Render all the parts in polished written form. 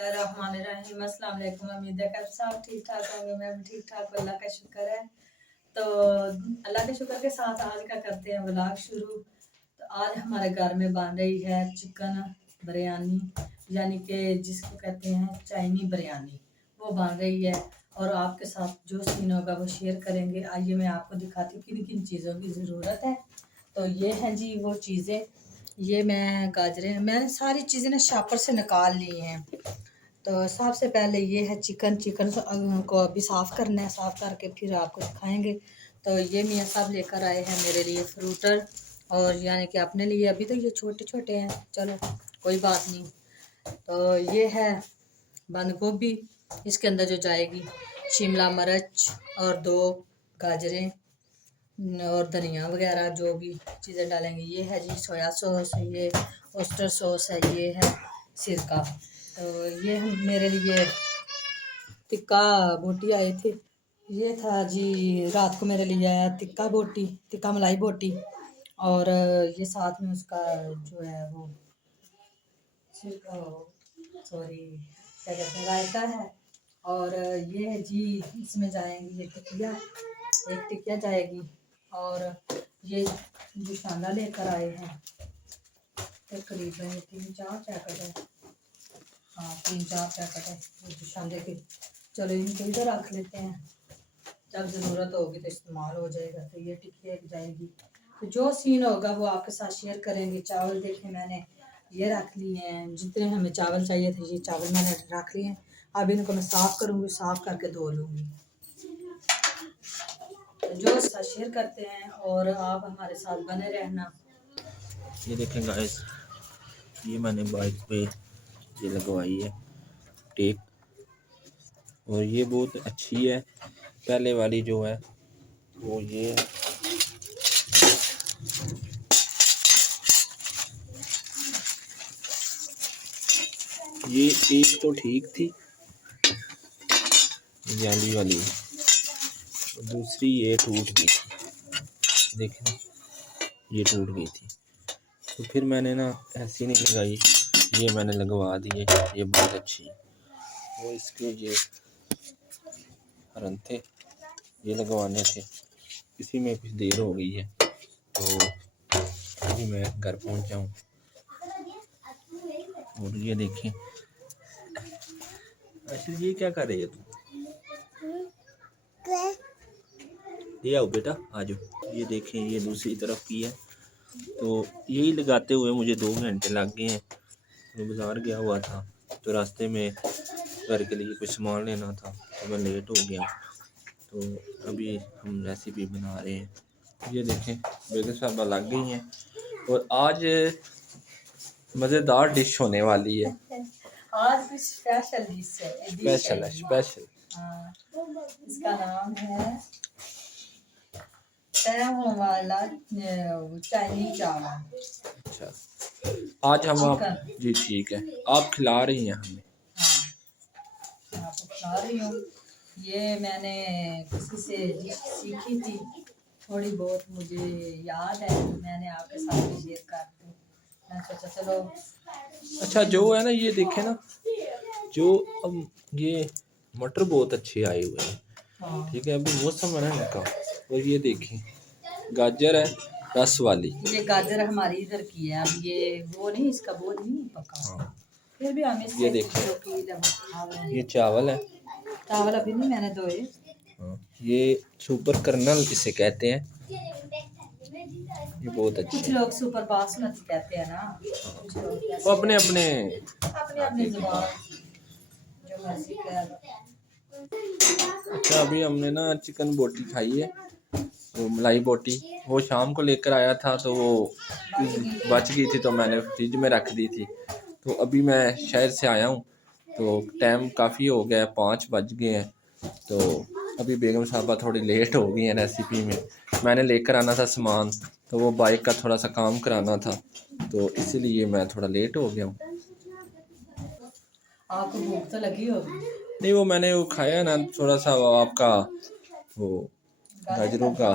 बिस्मिल्लाहिर्रहमानिर्रहीम। अस्सलाम वालेकुम। उम्मीद है कि आप सब ठीक ठाक होंगे। मैं भी ठीक ठाक, अल्लाह का शुक्र है। तो अल्लाह के शुक्र के साथ आज का करते हैं व्लॉग शुरू। तो आज हमारे घर में बन रही है चिकन बिरयानी, यानी कि जिसको कहते हैं चाइनी बिरयानी, वो बन रही है। और आपके साथ जो सीन होगा वो शेयर करेंगे। आइए मैं आपको दिखाती हूँ किन किन चीज़ों की ज़रूरत है। तो ये हैं जी वो चीज़ें। ये मैं गाजरें, मैंने सारी चीज़ें ना शॉपर से निकाल ली हैं। तो सबसे पहले ये है चिकन को अभी साफ़ करना है, साफ़ करके फिर आपको दिखाएंगे। तो ये मियाँ साहब लेकर आए हैं मेरे लिए फ्रूटर, और यानी कि अपने लिए अभी तो ये छोटे छोटे हैं, चलो कोई बात नहीं। तो ये है बंद गोभी, इसके अंदर जो जाएगी शिमला मिर्च और 2 गाजरें और धनिया वगैरह जो भी चीज़ें डालेंगे। ये है जी सोया सॉस, ये ओस्टर सॉस है, ये है सिरका। तो ये हम मेरे लिए टिक्का बोटी आए थे, ये था जी रात को मेरे लिए आया टिक्का मलाई बोटी। और ये साथ में उसका जो है वो सिरका, सॉरी क्या कहते हैं, रायता है। और ये है जी इसमें जाएंगी ये टिकिया, एक टिकिया जाएगी। और ये जो शांदा लेकर आए हैं तकरीबन 3-4 पैकेट है, हाँ 3-4 पैकेट है ये जो शांदे के। चलो इनको इधर रख लेते हैं, जब ज़रूरत होगी तो इस्तेमाल हो जाएगा। तो ये टिकिया एक जाएगी। तो जो सीन होगा वो आपके साथ शेयर करेंगे। चावल देखें मैंने ये रख लिए हैं, जितने हमें चावल चाहिए थे ये चावल मैंने रख लिए हैं। अब इनको मैं साफ़ करूँगी, साफ़ करके धो लूँगी। जो साथ शेयर करते हैं और आप हमारे साथ बने रहना। ये देखें गाइस, ये मैंने बाइक पे ये लगवाई है टेप, और ये बहुत अच्छी है। पहले वाली जो है वो ये है, ये एक तो ठीक थी जाली वाली, दूसरी ये टूट गई थी, देखें ये टूट गई थी। तो फिर मैंने ना ऐसी नहीं लगाई, ये मैंने लगवा दी है, ये बहुत अच्छी है। वो इसके ये रन थे, ये लगवाने थे, इसी में कुछ देर हो गई है। तो अभी मैं घर पहुंचा हूँ। और ये देखें, अच्छा ये क्या कर रही है तू? ये आओ बेटा, आ जाओ। ये देखें ये दूसरी तरफ की है। तो यही लगाते हुए मुझे 2 घंटे लग गए हैं। मैं बाज़ार गया हुआ था, तो रास्ते में घर के लिए कुछ सामान लेना था, तो मैं लेट हो गया। तो अभी हम रेसिपी बना रहे हैं। ये देखें बेगम साहबा लग गई हैं, और आज मज़ेदार डिश होने वाली है। आज कुछ स्पेशल डिश है, स्पेशल हाँ, इसका नाम है तैमूर वाला चाइनीज चावल। अच्छा, आज हम आप जी ठीक है, आप खिला रही हैं हमें। हाँ, आपको खिला रही हूँ। ये मैंने किसी से सीखी थी, थोड़ी बहुत मुझे याद है, मैंने आपके साथ भी शेयर कर दूँ। मैं सोचा चलो। अच्छा जो है ना, ये देखें ना, जो अब ये मटर बहुत अच्छे आए हुए हैं, हाँ। ठीक है, अभी मौसम है ना इनका। और ये देखें गाजर है रस वाली, ये गाजर हमारी इधर की है, अब ये वो नहीं, इसका वो नहीं पका। हाँ। फिर भी हम ये देखें ये चावल है, चावल अभी नहीं मैंने धोए। हाँ। ये सुपर कर्नल इसे कहते हैं, ये बहुत अच्छे कुछ हैं। लोग सुपर बासमती कहते हैं ना, कुछ लोग वो अपने अपने अपनी जुबान जो मर्जी कह लो। अच्छा अभी हमने ना चिकन बोटी खाई है, वो मलाई बोटी, वो शाम को लेकर आया था, तो वो बच गई थी, तो मैंने फ्रिज में रख दी थी। तो अभी मैं शहर से आया हूँ, तो टाइम काफ़ी हो गया है, 5 बज गए हैं। तो अभी बेगम साहबा थोड़ी लेट हो गई हैं रेसिपी में। मैंने लेकर आना था सामान, तो वो बाइक का थोड़ा सा काम कराना था, तो इसीलिए मैं थोड़ा लेट हो गया हूँ। आपको भूख तो लगी होगी? नहीं, वो मैंने वो खाया ना थोड़ा सा, वो आपका वो गाजरों का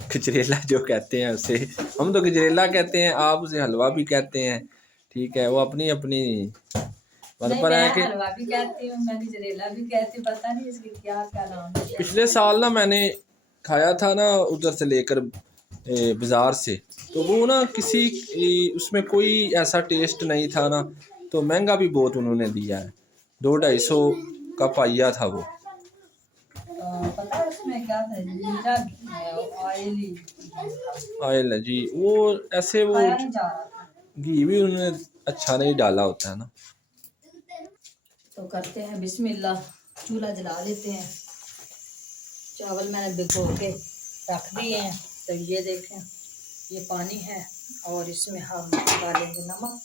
गजरेला जो कहते हैं उसे, हम तो गजरेला कहते हैं, आप उसे हलवा भी कहते हैं, ठीक है, वो अपनी अपनी नहीं, पर है मैं कि हलवा भी कहती हूँ, मैं गजरेला भी कहती हूँ, पता नहीं इसकी क्या क्या नाम है। पिछले साल ना मैंने खाया था ना उधर से लेकर बाज़ार से, तो वो ना किसी उसमें कोई ऐसा टेस्ट नहीं था ना, तो महंगा भी बहुत उन्होंने दिया है। 200-250 का पाइया था वो। पता है उसमें क्या था, जीरा ऑयली ऑयल है जी, वो ऐसे वो खाया नहीं जा रहा था। घी भी उन्होंने अच्छा नहीं डाला होता है ना। तो करते हैं बिस्मिल्लाह, चूल्हा जला लेते हैं। चावल मैंने भिगो के रख दिए हैं, तो ये देखें ये पानी है और इसमें हम डालेंगे नमक।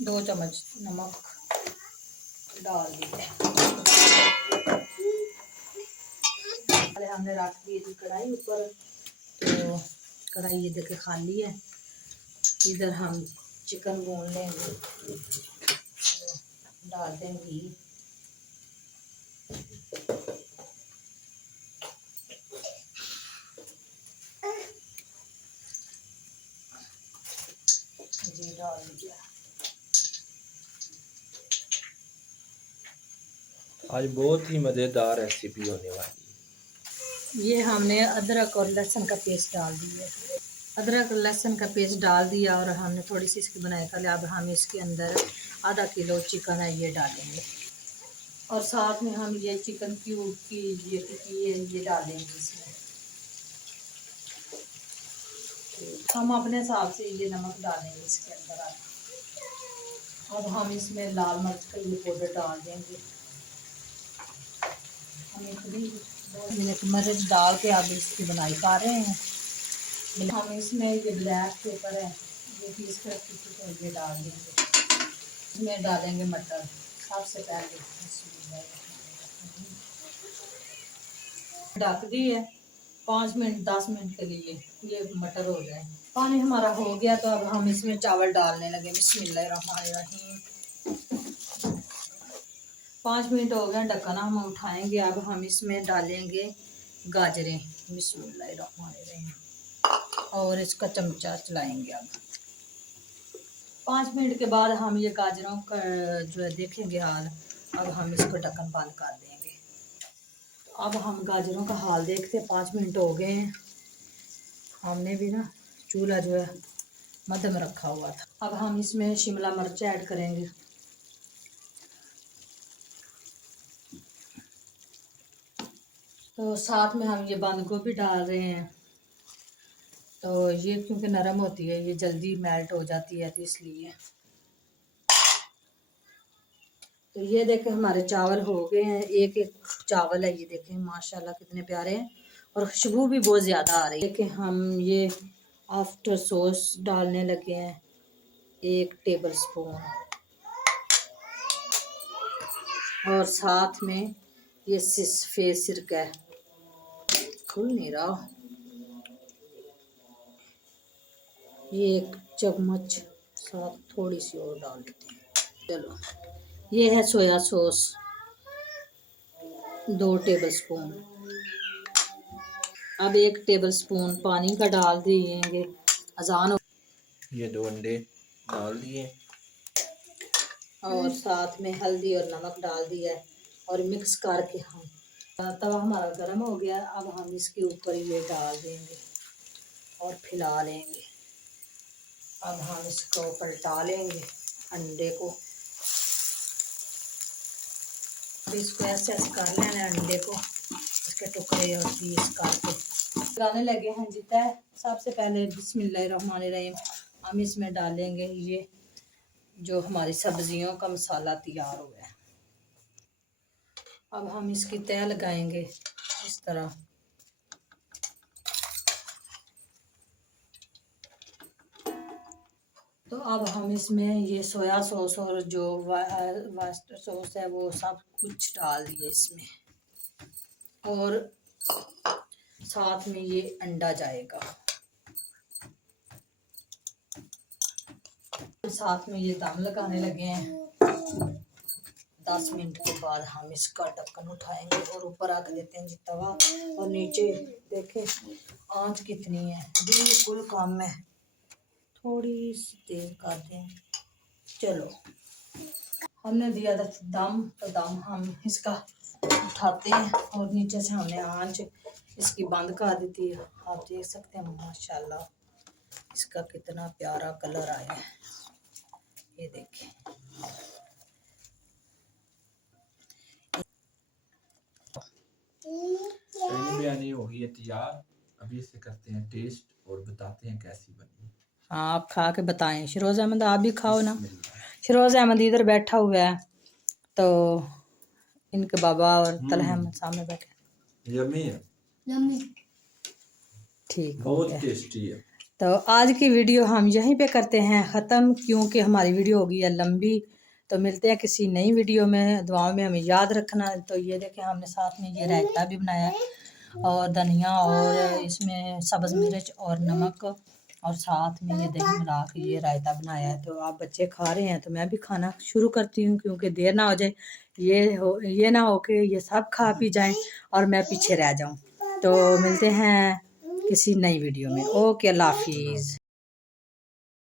दो चम्मच नमक डाल दिए। पहले हमने रख दी थी कढ़ाई ऊपर, तो कढ़ाई ये देखे खाली है। इधर हम चिकन भून लेंगे, तो डाल देंगे घी। घी डाल दिया। आज बहुत ही मज़ेदार रेसिपी होने वाली है। ये हमने अदरक और लहसुन का पेस्ट डाल दिया। अदरक और लहसुन का पेस्ट डाल दिया और हमने थोड़ी सी इसकी बनाई कर लिया। अब हम इसके अंदर आधा किलो चिकन है ये डालेंगे, और साथ में हम ये चिकन क्यूब की ये डालेंगे इसमें। हम अपने हिसाब से ये नमक डालेंगे इसके अंदर। अब हम इसमें लाल मिर्च का ये पाउडर डाल देंगे। हम इतनी 2 मिनट मिर्च डाल के अब इसकी बनाई कर रहे हैं। हम इसमें ये ब्लैक पेपर है ये पीस कर तो ये डाल देंगे। इसमें डालेंगे मटर सबसे पहले। ढक दिए 5 मिनट 10 मिनट के लिए ये मटर हो जाए। पानी हमारा हो गया, तो अब हम इसमें चावल डालने लगे। बिस्मिल्लाहिर्रहमानिर्रहीम। 5 मिनट हो गया, ढक्कन हम उठाएंगे। अब हम इसमें डालेंगे गाजरें। बिस्मिल्लाहिर्रहमानिर्रहीम, और इसका चमचा चलाएंगे। अब 5 मिनट के बाद हम ये गाजरों का जो है देखेंगे हाल। अब हम इसको ढक्कन बंद कर देंगे। अब हम गाजरों का हाल देखते। 5 मिनट हो गए हैं। हमने भी ना चूल्हा जो है मध्यम रखा हुआ था। अब हम इसमें शिमला मिर्च ऐड करेंगे। तो साथ में हम ये बंद गोभी डाल रहे हैं। तो ये क्योंकि नरम होती है ये जल्दी मेल्ट हो जाती है, तो इसलिए। तो ये देखें हमारे चावल हो गए हैं। एक एक चावल है ये देखें, माशाल्लाह कितने प्यारे हैं, और खुशबू भी बहुत ज़्यादा आ रही है। देखें हम ये आफ्टर सॉस डालने लगे हैं 1 टेबल स्पून, और साथ में ये सफ़ेद सिरका है, खुल नहीं रहा, ये 1 चम्मच, साथ थोड़ी सी और डाल देते हैं। चलो ये है सोया सॉस 2 टेबल स्पून। अब 1 टेबल स्पून पानी का डाल देंगे। अजान हो, ये 2 अंडे डाल दिए, और साथ में हल्दी और नमक डाल दिया है, और मिक्स करके हम तवा हमारा गर्म हो गया। अब हम इसके ऊपर ये डाल देंगे और फैला लेंगे। अब हम इसको पलटा लेंगे अंडे को। अब इसको ऐसे ऐसे कर लेना अंडे को, इसके टुकड़े और पीस करके लगाने लगे हैं। जीता है सबसे पहले बिस्मिल्लाहिर्रहमानिर्रहीम हम इसमें डालेंगे ये जो हमारी सब्जियों का मसाला तैयार हुआ है। अब हम इसकी तह लगाएंगे इस तरह। तो अब हम इसमें ये सोया सॉस और जो वास्टर सॉस है वो सब कुछ डाल दिए इसमें, और साथ में ये अंडा जाएगा। साथ में ये दम लगाने लगे हैं। 10 मिनट के बाद हम इसका ढक्कन उठाएंगे और ऊपर रख देते हैं जी तवा। और नीचे देखें आंच कितनी है, बिल्कुल कम है, थोड़ी सी तेज कर दें। चलो हमने दिया था दम, तो दम हम इसका उठाते हैं और नीचे से हमने आंच इसकी बंद कर दी थी। आप देख सकते हैं माशाल्लाह इसका कितना प्यारा कलर आया है, ये देखें। बिरयानी हो गई है तैयार, अभी इसे करते हैं टेस्ट और बताते हैं कैसी बनी। हाँ आप खा के बताएं। शिरोज अहमद आप भी खाओ ना। शिरोज अहमद इधर बैठा हुआ है, तो इनके बाबा और तलहा अहमद सामने बैठे। यम्मी है, ठीक हो बहुत गया। टेस्टी है। तो आज की वीडियो हम यहीं पे करते हैं ख़त्म, क्योंकि हमारी वीडियो होगी है लंबी। तो मिलते हैं किसी नई वीडियो में, दुआओं में हमें याद रखना। तो ये देखें हमने साथ में ये रायता भी बनाया है और धनिया और इसमें सब्ज़ मिर्च और नमक और साथ में ये दही मिला के ये रायता बनाया है। तो आप बच्चे खा रहे हैं तो मैं भी खाना शुरू करती हूँ, क्योंकि देर ना हो जाए, ये ना हो कि ये सब खा पी जाएं और मैं पीछे रह जाऊँ। तो मिलते हैं किसी नई वीडियो में। ओके, अल्लाह हाफिज़।